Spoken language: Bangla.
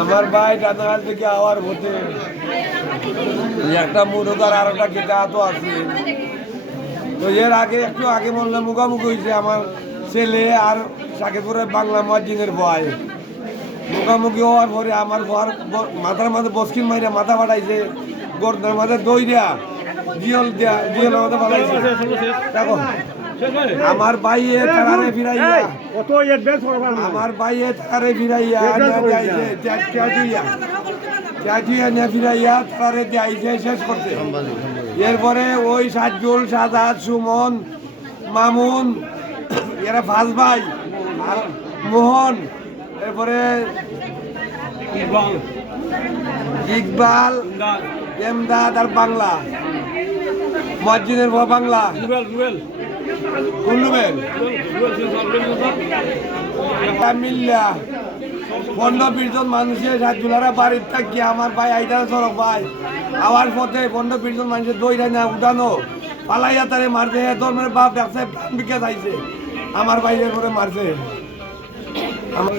আমার ভাই টাকাল থেকে আওয়ার হতে একটা মুরগার আর একটা গেটা তো আছে। তো এর আগে একটু আগে বললে মুখামুখি হয়েছে আমার ছেলে আর সাকিবপুরের বাংলা মসজিদের ভয়। মুখামুখি হওয়ার পরে আমার ঘর মাথার মাঝে বসকিন মাইরা মাথা ফাটাইছে, গর্দার মাঝে দই দেয়া জিয়ল দেয়া জিয়ল মাথা ফাটাইছে। দেখো আমার বাইয়ে তারারে ফিরাইয়া আমার বাইয়ে তারারে ফিরাইয়া ফিরাইয়া তারারে দেয়াইছে শেষ করতে। এরপরে ওই সাজুল সাজাদ সুমন মামুন এরা ফাজ ভাই আর মোহন, এরপরে ইকবাল এমদাদ আর বাংলা মসজিদের বাংলা মিল্লা 15-20 জন মানুষের সাজুলারা বাড়ির থাকি আমার ভাই আইতারা সড়ক ভাই আওয়ার পথে 15-20 জন মানুষের দইরা না উঠানো পালাইয়া তারে মারছে। ধর্মের বাপ ডাকছে প্রাণ বিকে যাইছে আমার বাইরের করে মারছে। আমার